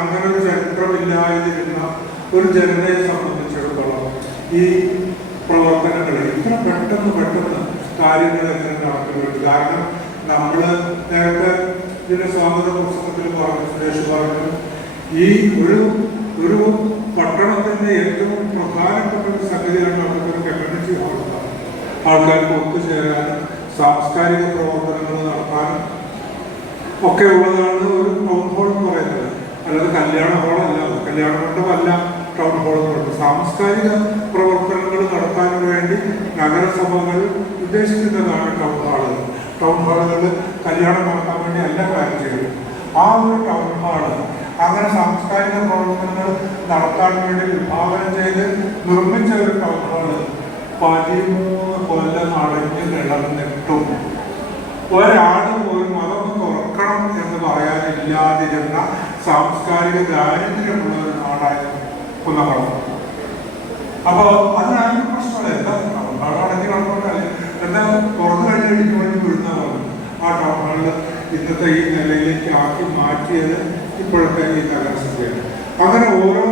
അങ്ങനെ ഒരു ചരിത്രമില്ലാതിരുന്ന ഒരു ജനതയെ സംബന്ധിച്ചിടത്തോളം ഈ പ്രവർത്തനങ്ങൾ ഇത്ര പെട്ടെന്ന് കാര്യങ്ങൾ എങ്ങനെ നടക്കുന്നുണ്ട്. കാരണം നമ്മൾ നേരത്തെ ഇതിന്റെ സ്വാഗത പുസ്തകത്തിൽ പറഞ്ഞു, സുരേഷ് പറഞ്ഞു, ഈ ഒരു പട്ടണത്തിന്റെ ഏറ്റവും പ്രധാനപ്പെട്ട ഒരു സംഗതിയാണ് അവിടുത്തെ കമ്മ്യൂണിറ്റി ഹാളുകളാണ്. ആൾക്കാർക്ക് ഒത്തുചേരാനും സാംസ്കാരിക പ്രവർത്തനങ്ങൾ നടത്താനും ഒക്കെ ഉള്ളതാണ് ഒരു ടൗൺ ഹാൾ എന്ന് പറയുന്നത്. അല്ലാതെ കല്യാണ ഹാളല്ല, കല്യാണ മണ്ഡപമല്ല ടൗൺ ഹാൾ എന്ന് പറയുന്നത്. സാംസ്കാരിക പ്രവർത്തനങ്ങൾ നടത്താൻ വേണ്ടി നഗരസഭകൾ ഉദ്ദേശിക്കുന്നതാണ് ടൗൺ ഹാളുകൾ. ടൗൺ ഹാളുകൾ കല്യാണം നടത്താൻ വേണ്ടി എല്ലാ കാര്യം ചെയ്യും. ആ ഒരു ടൗൺ ഹാള് അങ്ങനെ സാംസ്കാരിക പ്രവർത്തനങ്ങൾ നടത്താൻ വേണ്ടി വിഭാവനം ചെയ്ത് നിർമ്മിച്ച ഒരു ടൗൺ ഹാള് 13 കൊല്ലം അടഞ്ഞ് കിടന്നിട്ടും ഒരാളും ഒരു മതം തുറക്കണം എന്ന് പറയാനില്ലാതിരുന്ന സാംസ്കാരിക ദാരിദ്ര്യമുള്ള ഒരു നാടായിരുന്നു കുന്നംകുളം. അപ്പോൾ അതിനാണ് പ്രശ്നമല്ല. എന്താ ടൗൺ ഹാൾ അടഞ്ഞ് കിടന്നോണ്ടല്ലേ, എന്താ തുറന്നു കഴിഞ്ഞിട്ട് വേണ്ടി വീഴുന്ന പറഞ്ഞു. ആ ടൗൺ ഹാള് ഇന്നത്തെ ഈ നിലയിലേക്ക് ആക്കി മാറ്റിയത് ഇപ്പോഴത്തെ ഈ നഗരസഭയാണ്. അങ്ങനെ ഓരോ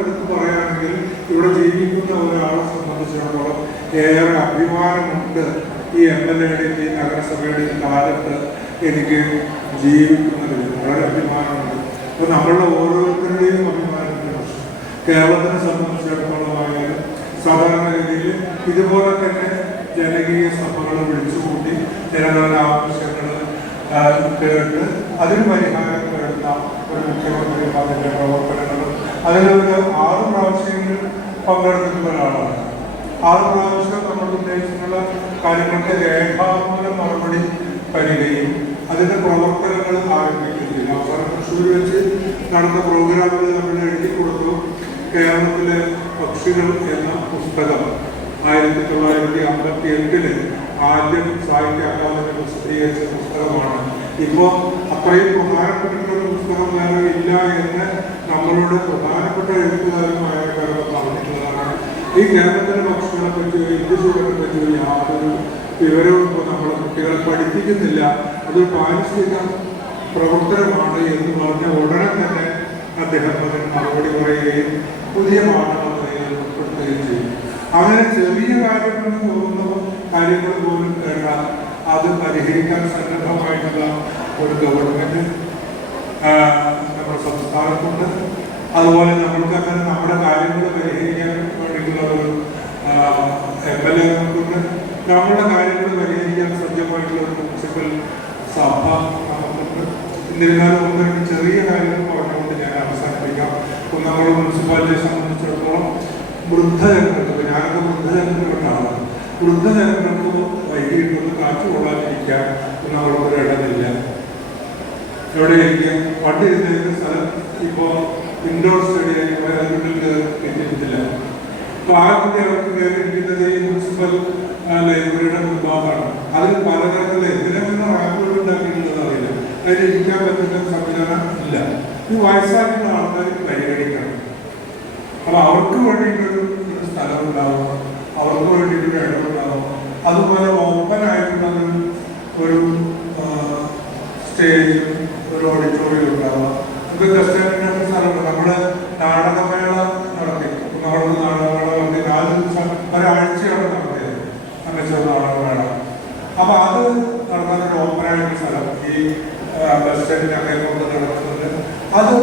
എടുത്ത് പറയുകയാണെങ്കിൽ ഇവിടെ ജീവിക്കുന്ന ഒരാളെ സംബന്ധിച്ചിടത്തോളം ഏറെ അഭിമാനമുണ്ട്. ഈ MLA-യുടെയും ഈ നഗരസഭയുടെയും കാലത്ത് എനിക്ക് ജീവിക്കുന്നതിൽ വളരെ അഭിമാനമുണ്ട്. അപ്പോൾ നമ്മളുടെ ഓരോരുത്തരുടെയും അഭിമാനത്തിൻ്റെ പ്രശ്നം കേരളത്തിനെ സംബന്ധിച്ചിടത്തോളം ആയാലും സാധാരണഗതിയിൽ ഇതുപോലെ തന്നെ ജനകീയ സഭകൾ വിളിച്ചുകൂട്ടി ജനങ്ങളുടെ ആവശ്യങ്ങൾ കേട്ട് അതിന് പരിഹാരം കേൾക്കുന്ന ഒരു മുഖ്യമന്ത്രി അതിൻ്റെ പ്രവർത്തനങ്ങളും അതിലൊരു 6 പ്രാവശ്യങ്ങളിൽ പങ്കെടുത്തിട്ടുള്ള ഒരാളാണ്. 6 പ്രാവശ്യം നമ്മൾ ഉദ്ദേശിച്ചിട്ടുള്ള കാര്യങ്ങൾക്ക് രേഖാമൂല മറുപടി വരികയും അതിൻ്റെ പ്രവർത്തനങ്ങൾ ആരംഭിക്കുകയും അവസാനം തൃശ്ശൂർ വെച്ച് നടന്ന പ്രോഗ്രാമുകൾ നമ്മൾ എഴുതി കൊടുത്തു. കേരളത്തിലെ പക്ഷികൾ എന്ന പുസ്തകം 1958 ആദ്യം സാഹിത്യ അക്കാദമി പ്രസിദ്ധീകരിച്ച പുസ്തകമാണ്. ഇപ്പോൾ അത്രയും പ്രധാനപ്പെട്ടിട്ടുള്ള പുസ്തകം വേറെ ഇല്ല എന്ന് നമ്മളുടെ പ്രധാനപ്പെട്ട എഴുത്തുകാരുമായ കാര്യം പറഞ്ഞിട്ടുള്ളതാണ്. ഈ കേരളത്തിലെ പക്ഷികളെ പറ്റിയോ ഇന്ത്യസുകളെ പറ്റിയോ യാതൊരു വിവരവും ഇപ്പോൾ നമ്മുടെ കുട്ടികളെ പഠിപ്പിക്കുന്നില്ല. അതൊരു പാരിസ്ഥിതിക പ്രവർത്തനമാണ് എന്ന് പറഞ്ഞ ഉടനെ തന്നെ അദ്ദേഹം അതിന് മറുപടി പറയുകയും പുതിയ പാഠപദ്ധതികൾ ഉൾപ്പെടുത്തുകയും ചെയ്യും. അങ്ങനെ ചെറിയ കാര്യങ്ങൾ തോന്നുന്ന കാര്യങ്ങൾ പോലും കേട്ടാൽ അത് പരിഹരിക്കാൻ സന്നദ്ധമായിട്ടുള്ള ഒരു ഗവൺമെൻറ് നമ്മുടെ സംസ്ഥാനത്തുണ്ട്. അതുപോലെ നമ്മൾക്ക് അങ്ങനെ നമ്മുടെ കാര്യങ്ങൾ പരിഹരിക്കാൻ വേണ്ടിയിട്ടുള്ള ഒരു MLA നമുക്കുണ്ട്. നമ്മുടെ കാര്യങ്ങൾ പരിഹരിക്കാൻ സജ്ജമായിട്ടുള്ള ഒരു മുനിസിപ്പൽ സഭ നമുക്കുണ്ട്. എന്നിരുന്നാലും ഒന്ന് ചെറിയ കാര്യങ്ങൾ പറഞ്ഞുകൊണ്ട് ഞാൻ അവസാനിപ്പിക്കാം. കുന്നംകുളം മുനിസിപ്പാലിറ്റിയെ സംബന്ധിച്ചിടത്തോളം വൃദ്ധജനങ്ങൾക്ക്, ഞാനൊക്കെ വൃദ്ധജനങ്ങൾക്കാണ്, വൃദ്ധജനങ്ങൾക്ക് വൈകിട്ടൊന്ന് കാറ്റ് കൊള്ളാതിരിക്കാൻ കുന്നംകുളത്തൊരു ഇടമില്ല. എവിടെ ഇരിക്കുക പണ്ട് ഇരുന്ന സ്ഥലം ഇപ്പോൾ ഇൻഡോർ സ്റ്റേഡിയം എത്തിയിട്ടില്ല. അപ്പോൾ ആ കുട്ടി അവർക്ക് കയറിയിരിക്കുന്നത് ഈ മുനിസിപ്പൽ ലൈബ്രറിയുടെ മുൻഭാഗമാണ്. അതിൽ പലതരത്തിലുള്ള എന്തിനെങ്കിലും റാങ്കുകൾ ഉണ്ടാക്കിയിട്ടുള്ളത് അറിയില്ല. അതിൽ ഇരിക്കാൻ പറ്റുന്ന സംവിധാനം ഇല്ല. ഈ വയസ്സായിട്ടുള്ള ആൾക്കാർ പരിഗണിക്കണം. അപ്പോൾ അവർക്ക് വേണ്ടിയിട്ടൊരു സ്ഥലം ഉണ്ടാവും, അവർക്ക് വേണ്ടിയിട്ടൊരു ഇടമുണ്ടാവും. അതുപോലെ ഓപ്പൺ ആയിട്ടുള്ള ഒരു സ്റ്റേജും ഒരു ഓഡിറ്റോറിയം ഉണ്ടാവുക. ഇത് കസ്റ്റഡിയുടെ സ്ഥലമുണ്ട്. നമ്മുടെ നാടകമേള നടത്തി, നമ്മുടെ നാടകമേള നടത്തി 4 ദിവസം ഒരാഴ്ചയാണ് നടത്തിയത്, അമിച്ച നാടകമേള. അപ്പോൾ അത് നടത്താനൊരു ഓപ്പൺ ആയിട്ടുള്ള സ്ഥലം ഈ ബസ് സ്റ്റാൻഡിനൊക്കെ കൊണ്ട് നടക്കുന്നത്, അത്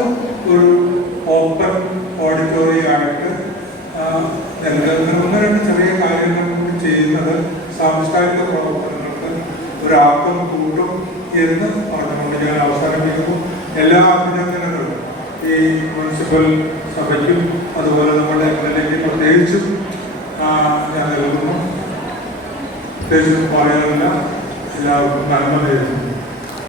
ഒരു ഓപ്പൺ ഓഡിറ്റോറിയമായിട്ട് നൽകുന്ന 1-2 ചെറിയ കാര്യങ്ങൾ കൂടി ചെയ്യുന്നത് സാംസ്കാരിക പ്രവർത്തനങ്ങൾക്ക് ഒരു ആക്കം കൂട്ടും എന്ന് പറഞ്ഞുകൊണ്ട് ഞാൻ അവസാനിപ്പിക്കുന്നു. എല്ലാ അഭിനന്ദനങ്ങളും ഈ മുനിസിപ്പൽ സഭയ്ക്കും അതുപോലെ നമ്മുടെ MLA-ക്ക് പ്രത്യേകിച്ചും ഞാൻ നൽകുന്നു. പ്രത്യേകിച്ചും പറയാനില്ല. എല്ലാവർക്കും നന്മ നേരുന്നു.